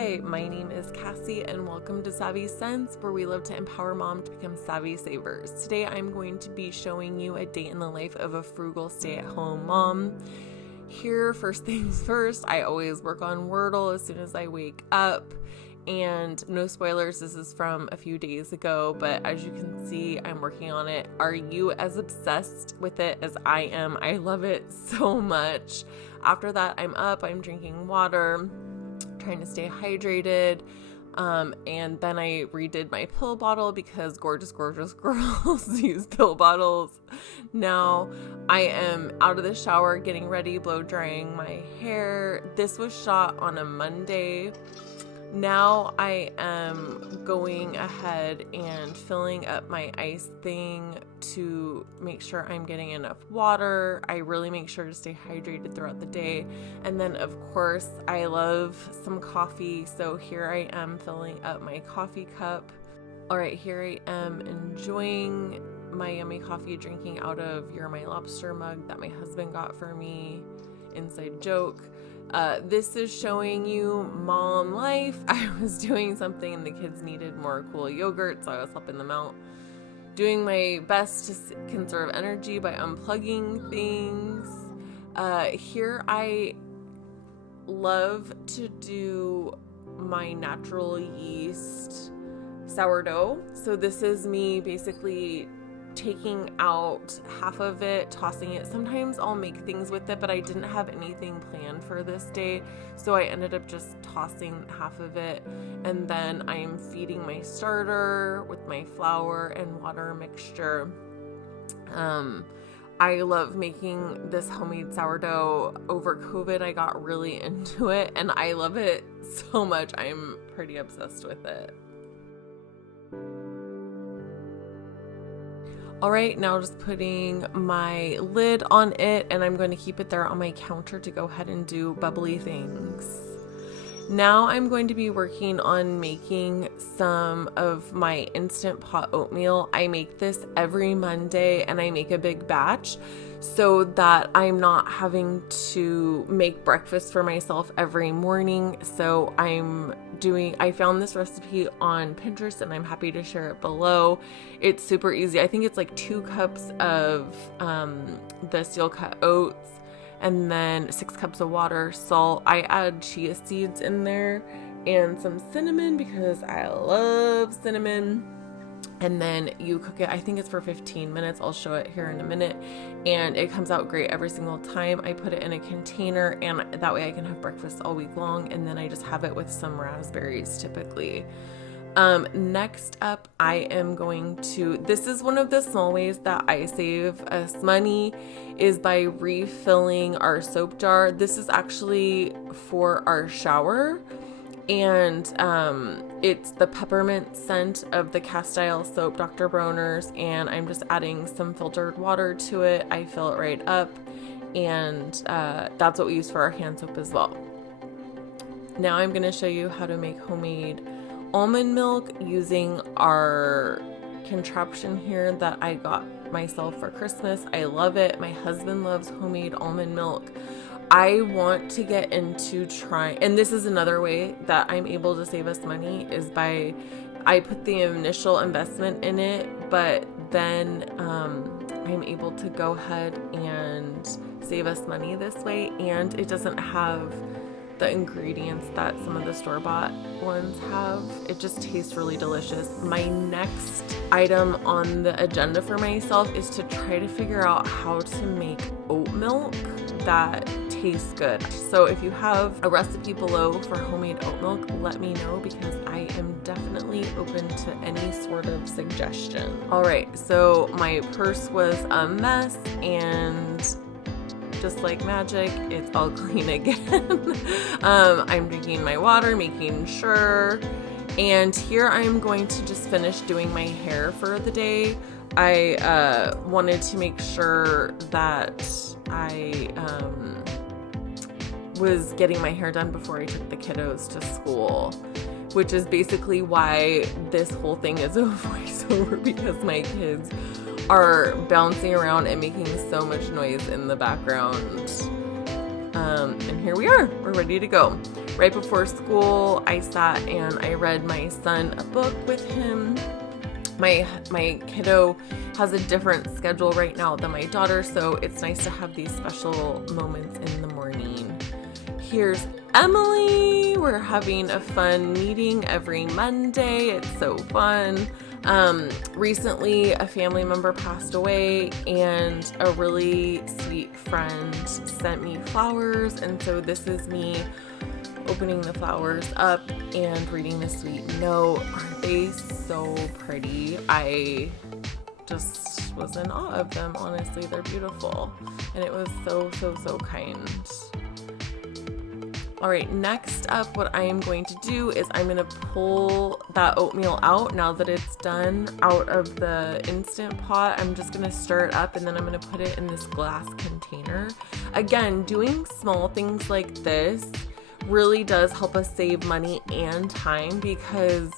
Hi, my name is Cassie and welcome to Savvy Sense, where we love to empower mom to become savvy savers. Today I'm going to be showing you a day in the life of a frugal stay-at-home mom. Here, first things first, I always work on Wordle as soon as I wake up. And no spoilers, this is from a few days ago, but as you can see, I'm working on it. Are you as obsessed with it as I am? I love it so much. After that, I'm up, I'm drinking water, trying to stay hydrated, and then I redid my pill bottle because gorgeous girls use pill bottles. Now I am out of the shower, getting ready, blow drying my hair. This was shot on a Monday. Now I am going ahead and filling up my ice thing to make sure I'm getting enough water. I really make sure to stay hydrated throughout the day. And then of course I love some coffee. So here I am filling up my coffee cup. All right, here I am enjoying my yummy coffee, drinking out of You're My Lobster mug that my husband got for me. Inside joke. This is showing you mom life. I was doing something and the kids needed more cool yogurt, so I was helping them out. Doing my best to conserve energy by unplugging things. Here I love to do my natural yeast sourdough. So this is me basically taking out half of it, tossing it. Sometimes I'll make things with it, but I didn't have anything planned for this day, so I ended up just tossing half of it, and then I'm feeding my starter with my flour and water mixture. I love making this homemade sourdough. Over COVID, I got really into it, and I love it so much. I'm pretty obsessed with it. All right, now just putting my lid on it, and I'm going to keep it there on my counter to go ahead and do bubbly things. Now I'm going to be working on making some of my Instant Pot oatmeal. I make this every Monday and I make a big batch so that I'm not having to make breakfast for myself every morning. So I found this recipe on Pinterest and I'm happy to share it below. It's super easy. I think it's like 2 cups of the steel cut oats, and then 6 cups of water, salt. I add chia seeds in there and some cinnamon because I love cinnamon. And then you cook it, I think it's for 15 minutes. I'll show it here in a minute. And it comes out great every single time. I put it in a container, and that way I can have breakfast all week long. And then I just have it with some raspberries typically. Next up, I am going to, this is one of the small ways that I save us money, is by refilling our soap jar. This is actually for our shower, and it's the peppermint scent of the cast style soap, Dr. Bronner's, and I'm just adding some filtered water to it. I fill it right up, and that's what we use for our hand soap as well. Now I'm going to show you how to make homemade almond milk using our contraption here that I got myself for Christmas. I love it. My husband loves homemade almond milk. I want to get into trying, and this is another way that I'm able to save us money, is by, I put the initial investment in it, but then I'm able to go ahead and save us money this way, and it doesn't have the ingredients that some of the store-bought ones have. It just tastes really delicious. My next item on the agenda for myself is to try to figure out how to make oat milk that tastes good. So if you have a recipe below for homemade oat milk, let me know, because I am definitely open to any sort of suggestion. All right, so my purse was a mess, and just like magic, it's all clean again. I'm drinking my water, making sure. And here I'm going to just finish doing my hair for the day. I wanted to make sure that I was getting my hair done before I took the kiddos to school, which is basically why this whole thing is a voiceover, because my kids are bouncing around and making so much noise in the background. And here we are, we're ready to go. right before school, I sat and I read my son a book with him. My kiddo has a different schedule right now than my daughter, so it's nice to have these special moments in the morning. Here's Emily. We're having a fun meeting every Monday. It's so fun. Recently a family member passed away and a really sweet friend sent me flowers, and so this is me opening the flowers up and reading the sweet note. Aren't they so pretty? I just was in awe of them, honestly. They're beautiful, and it was so kind. All right, next up, what I am going to do is I'm going to pull that oatmeal out now that it's done out of the Instant Pot. I'm just going to stir it up, and then I'm going to put it in this glass container. Again, doing small things like this really does help us save money and time, because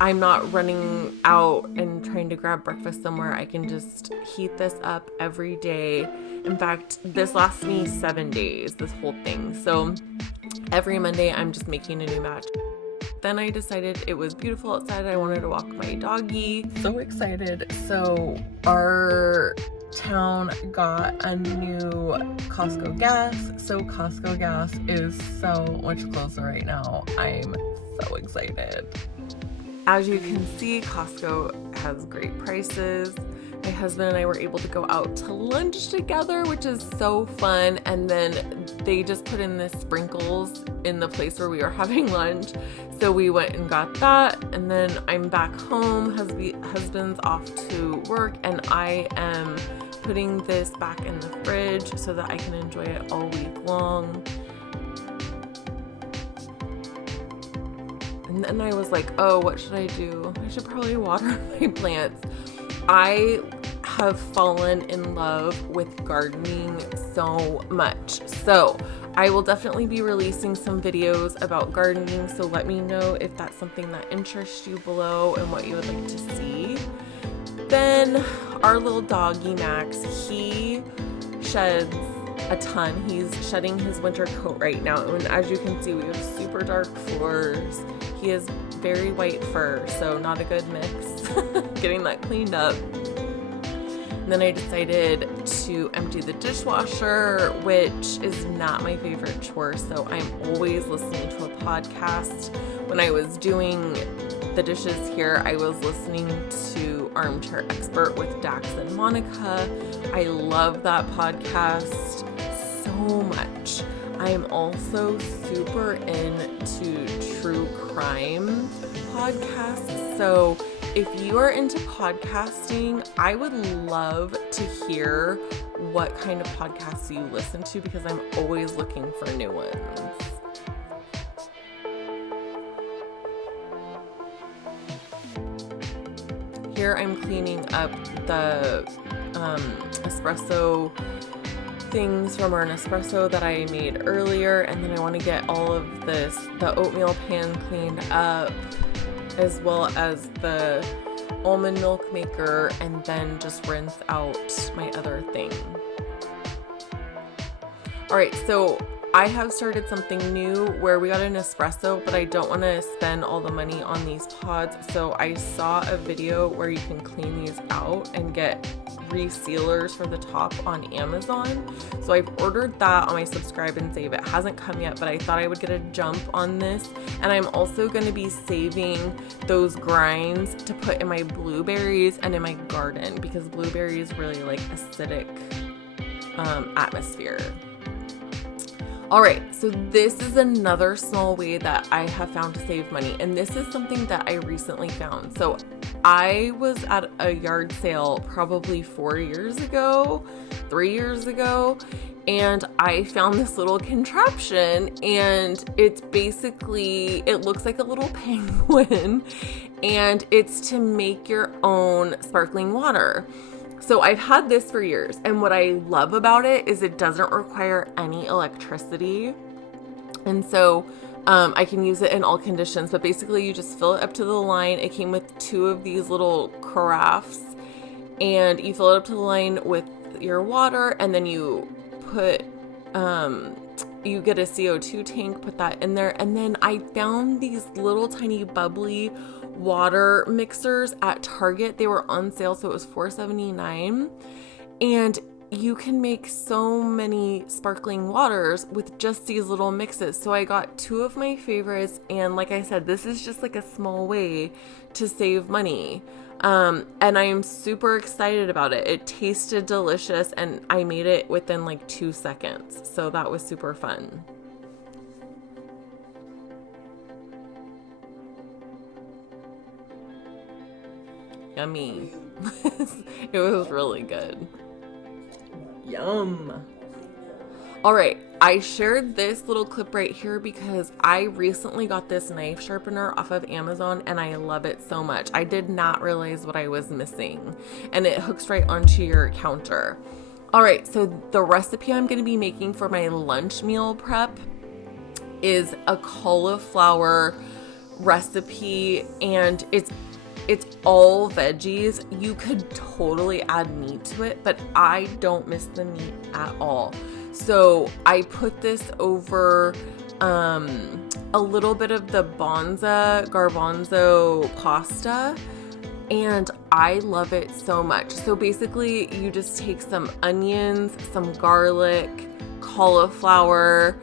I'm not running out and trying to grab breakfast somewhere. I can just heat this up every day. In fact, this lasts me 7 days, this whole thing. So every Monday, I'm just making a new batch. Then I decided it was beautiful outside. I wanted to walk my doggy. So excited. So our town got a new Costco gas. So Costco gas is so much closer right now. I'm so excited. As you can see, Costco has great prices. My husband and I were able to go out to lunch together, which is so fun. And then they just put in the sprinkles in the place where we were having lunch. So we went and got that. And then I'm back home. Husband's off to work, and I am putting this back in the fridge so that I can enjoy it all week long. And then I was like, oh, what should I do? I should probably water my plants. I have fallen in love with gardening so much. So I will definitely be releasing some videos about gardening. So let me know if that's something that interests you below and what you would like to see. Then our little doggy Max, he sheds a ton. He's shedding his winter coat right now. And as you can see, we have super dark floors. He has very white fur, so not a good mix. Getting that cleaned up. And then I decided to empty the dishwasher, which is not my favorite chore, so I'm always listening to a podcast. When I was doing the dishes here, I was listening to Armchair Expert with Dax and Monica. I love that podcast so much. I'm also super into true crime podcasts. So if you are into podcasting, I would love to hear what kind of podcasts you listen to, because I'm always looking for new ones. Here I'm cleaning up the espresso things from our Nespresso that I made earlier, and then I want to get all of the oatmeal pan cleaned up, as well as the almond milk maker, and then just rinse out my other thing. All right, so I have started something new where we got an espresso, but I don't want to spend all the money on these pods. So I saw a video where you can clean these out and get resealers for the top on Amazon. So I've ordered that on my subscribe and save. It hasn't come yet, but I thought I would get a jump on this. And I'm also going to be saving those grinds to put in my blueberries and in my garden, because blueberries really like acidic atmosphere. All right, so this is another small way that I have found to save money, and this is something that I recently found. So I was at a yard sale probably 3 years ago, and I found this little contraption, and it's basically, it looks like a little penguin, and it's to make your own sparkling water. So I've had this for years, and what I love about it is it doesn't require any electricity, and so I can use it in all conditions. But basically you just fill it up to the line. It came with 2 of these little carafes, and you fill it up to the line with your water, and then you put you get a CO2 tank, put that in there. And then I found these little tiny bubbly water mixers at Target. They were on sale, so it was $4.79. And you can make so many sparkling waters with just these little mixes. So I got 2 of my favorites, and like I said, this is just like a small way to save money. And I'm super excited about it. It tasted delicious, and I made it within like 2 seconds. So that was super fun. Yummy. It was really good. Yum. All right, I shared this little clip right here because I recently got this knife sharpener off of Amazon and I love it so much. I did not realize what I was missing, and it hooks right onto your counter. All right, so the recipe I'm going to be making for my lunch meal prep is a cauliflower recipe, and it's all veggies. You could totally add meat to it, but I don't miss the meat at all. So I put this over a little bit of the garbanzo pasta, and I love it so much. So basically you just take some onions, some garlic, cauliflower,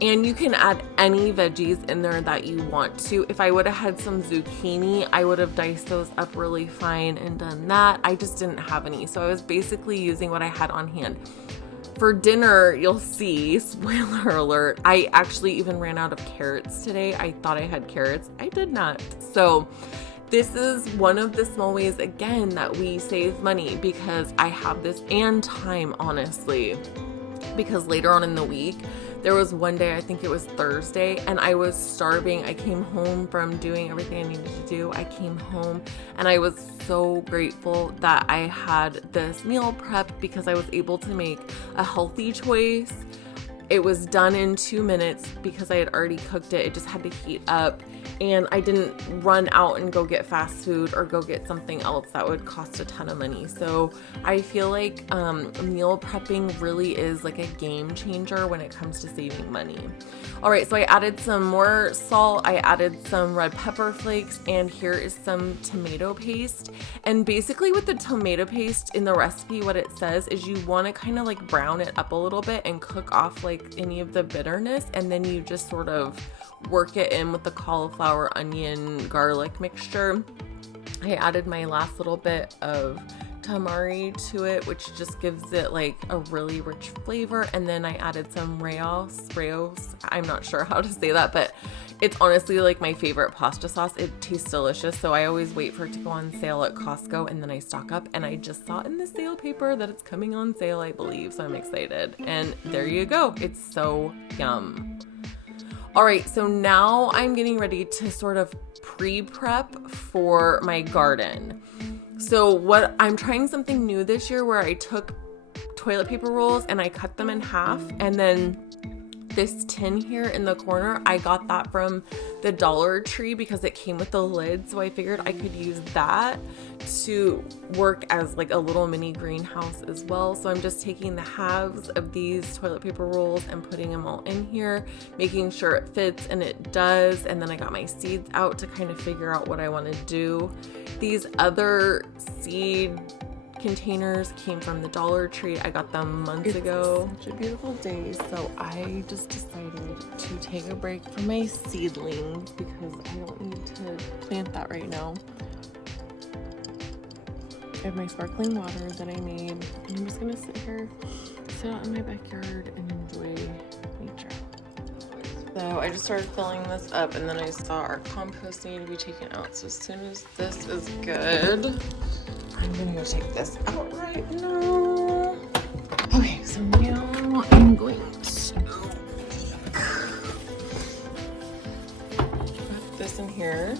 and you can add any veggies in there that you want to. If I would have had some zucchini, I would have diced those up really fine and done that. I just didn't have any, so I was basically using what I had on hand. For dinner, you'll see, spoiler alert, I actually even ran out of carrots today. I thought I had carrots. I did not. So this is one of the small ways, again, that we save money, because I have this, and time, honestly, because later on in the week, there was one day, I think it was Thursday, and I was starving. I came home from doing everything I needed to do. I came home and I was so grateful that I had this meal prep because I was able to make a healthy choice. It was done in 2 minutes because I had already cooked it. It just had to heat up, and I didn't run out and go get fast food or go get something else that would cost a ton of money. So I feel like meal prepping really is like a game changer when it comes to saving money. All right, so I added some more salt. I added some red pepper flakes, and here is some tomato paste. And basically with the tomato paste in the recipe, what it says is you want to kind of like brown it up a little bit and cook off like any of the bitterness, and then you just sort of work it in with the cauliflower, onion, garlic mixture. I added my last little bit of tamari to it, which just gives it like a really rich flavor. And then I added some rayos. I'm not sure how to say that, but it's honestly like my favorite pasta sauce. It tastes delicious. So I always wait for it to go on sale at Costco, and then I stock up, and I just saw in the sale paper that it's coming on sale, I believe. So I'm excited. And there you go. It's so yum. All right, so now I'm getting ready to sort of pre-prep for my garden. So what I'm trying something new this year where I took toilet paper rolls and I cut them in half, and then this tin here in the corner, I got that from the Dollar Tree because it came with the lid. So I figured I could use that to work as like a little mini greenhouse as well. So I'm just taking the halves of these toilet paper rolls and putting them all in here, making sure it fits, and it does. And then I got my seeds out to kind of figure out what I want to do. These other seed containers came from the Dollar Tree. I got them months ago. It's such a beautiful day, so I just decided to take a break from my seedlings because I don't need to plant that right now. I have my sparkling water that I made, and I'm just gonna sit out in my backyard and enjoy nature. So I just started filling this up, and then I saw our compost needed to be taken out. So as soon as this is good, I'm gonna go take this out right now. Okay, so now I'm going to put this in here.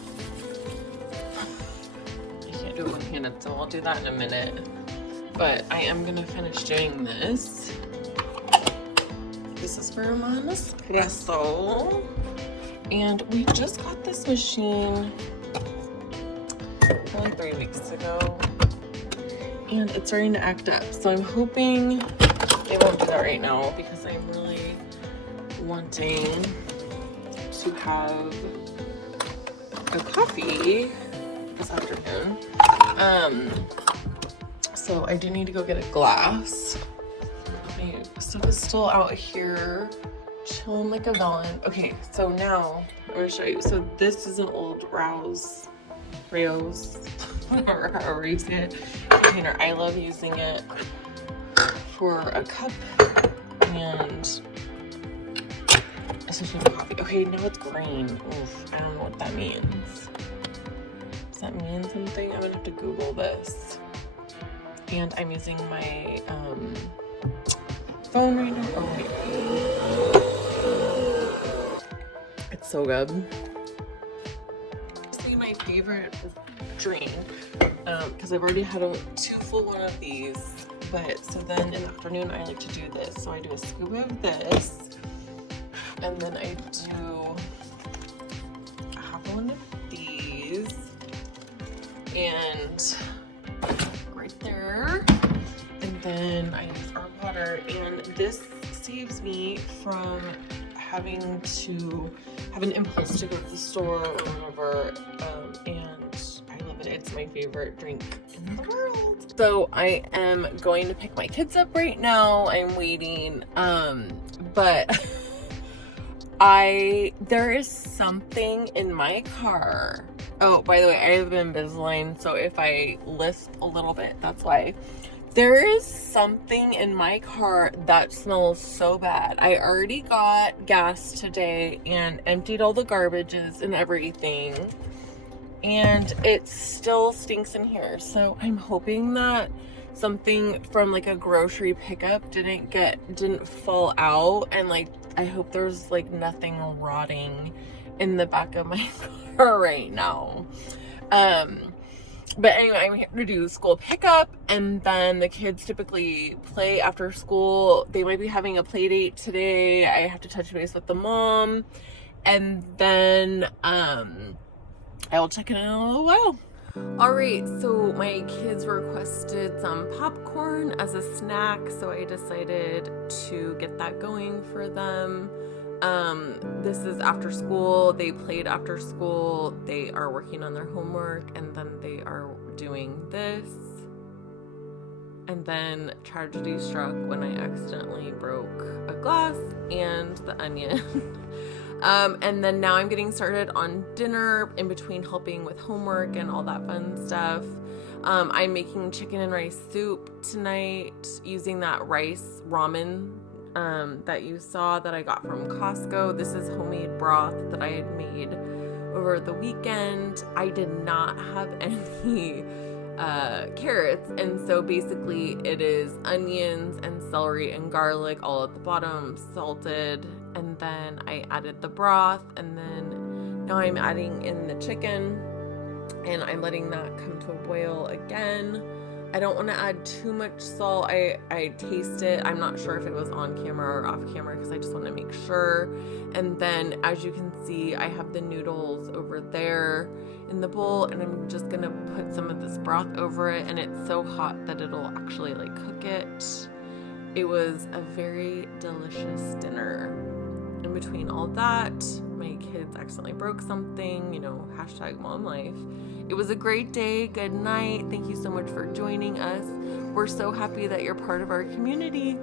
I can't do it one-handed, so I'll do that in a minute. But I am gonna finish doing this. This is for my Nespresso. And we just got this machine probably 3 weeks ago. And it's starting to act up. So I'm hoping they won't do that right now because I'm really wanting to have a coffee this afternoon. So I do need to go get a glass. My stuff is still out here, chilling like a villain. Okay, so now I'm gonna show you. So this is an old Rao's, or however you say it, container. I love using it for a cup and especially for coffee. Okay, now it's green. Oof, I don't know what that means. Does that mean something? I'm gonna have to Google this. And I'm using my phone right now. Oh wait. It's so good. This is my favorite drink because I've already had 2 full one of these. But so then in the afternoon I like to do this. So I do a scoop of this, and then I do half one of these, and right there, and then I use our water, and this saves me from having to have an impulse to go to the store or whatever, and I love it. It's my favorite drink in the world. So I am going to pick my kids up right now. I'm waiting, but there is something in my car. Oh, by the way, I have Invisalign, so if I lisp a little bit, that's why. There is something in my car that smells so bad. I already got gas today and emptied all the garbages and everything, and it still stinks in here. So I'm hoping that something from like a grocery pickup didn't fall out, and like I hope there's like nothing rotting in the back of my car right now. But anyway, I'm here to do school pickup, and then the kids typically play after school. They might be having a play date today. I have to touch base with the mom, and then I will check in a little while. All right, so my kids requested some popcorn as a snack, so I decided to get that going for them. This is after school. They played after school. They are working on their homework, and then they are doing this. And then tragedy struck when I accidentally broke a glass and the onion. And then now I'm getting started on dinner in between helping with homework and all that fun stuff. I'm making chicken and rice soup tonight using that rice ramen that you saw that I got from Costco. This is homemade broth that I had made over the weekend. I did not have any carrots, and so basically it is onions and celery and garlic all at the bottom, salted, and then I added the broth, and then now I'm adding in the chicken, and I'm letting that come to a boil again. I don't want to add too much salt. I taste it. I'm not sure if it was on camera or off camera because I just want to make sure. And then as you can see, I have the noodles over there in the bowl, and I'm just going to put some of this broth over it, and it's so hot that it'll actually like cook it. It was a very delicious dinner. In between all that, my kids accidentally broke something, #mom life. It was a great day. Good night. Thank you so much for joining us. We're so happy that you're part of our community.